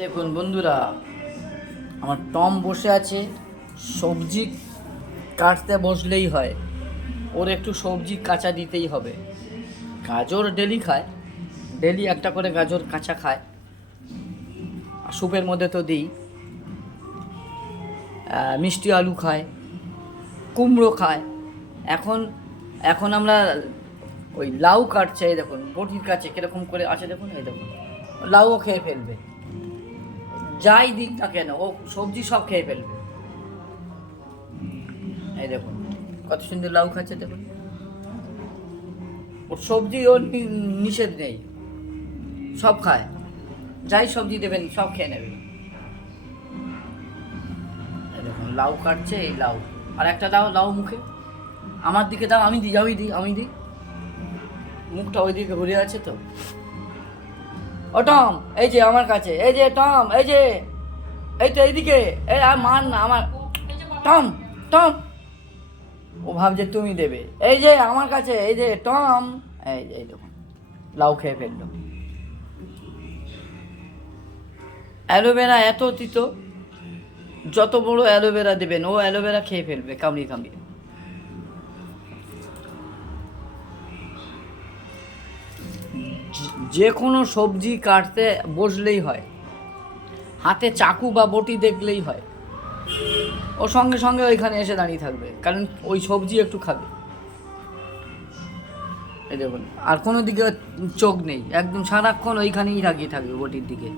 দেখুন বন্ধুরা, আমার টম বসে আছে, সবজি কাটতে বসলেই হয়, ওর একটু সবজি কাঁচা দিতেই হবে। গাজর ডেলি খায়, ডেলি একটা করে গাজর কাঁচা খায়, আর স্যুপের মধ্যে তো দিই। মিষ্টি আলু খায়, কুমড়ো খায়। এখন এখন আমরা ওই লাউ কাটছে, এই দেখুন বটির কাছে কীরকম করে আছে দেখুন, এই দেখুন লাউও খেয়ে ফেলবে, যাই দিক না কেন ও সবজি সব খেয়ে ফেলবে। এই দেখুন কত সুন্দর লাউ খাচ্ছে, দেখুন ওর সবজি ওর নিষেধ নেই, সব খায়, যাই সবজি দেবেন সব খেয়ে নেবে। এই দেখুন লাউ কাটছে, এই লাউ, আর একটা দাও লাউ মুখে, আমার দিকে দাও, আমি দিই, আমি দিই, মুখটা ওই দিকে ঘুরে আছে তো। ও টম, এই যে আমার কাছে, এই যে টম, এই যে, এই তো এইদিকে, এই আর মান না আমার, টম, টম, ও ভাবছে তুমি দেবে, এই যে আমার কাছে, এই যে টম, এই যে এই দেখুন লাউ খেয়ে ফেললো। অ্যালোভেরা এত তিতো, যত বড় অ্যালোভেরা দেবেন ও অ্যালোভেরা খেয়ে ফেলবে কামড়িয়ে কামড়িয়ে। যে কোনো সবজি কাটতে বসলেই হয়, হাতে চাকু বা বটি দেখলেই হয়, ও সঙ্গে সঙ্গে ওইখানে এসে দাঁড়িয়ে থাকবে, কারণ ওই সবজি একটু খাবে। এই দেখুন আর কোনো দিকে চোখ নেই, একদম সারাক্ষণ ওইখানেই তাকিয়ে থাকবে বটির দিকে।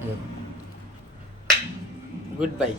এই দেখুন, গুড বাই।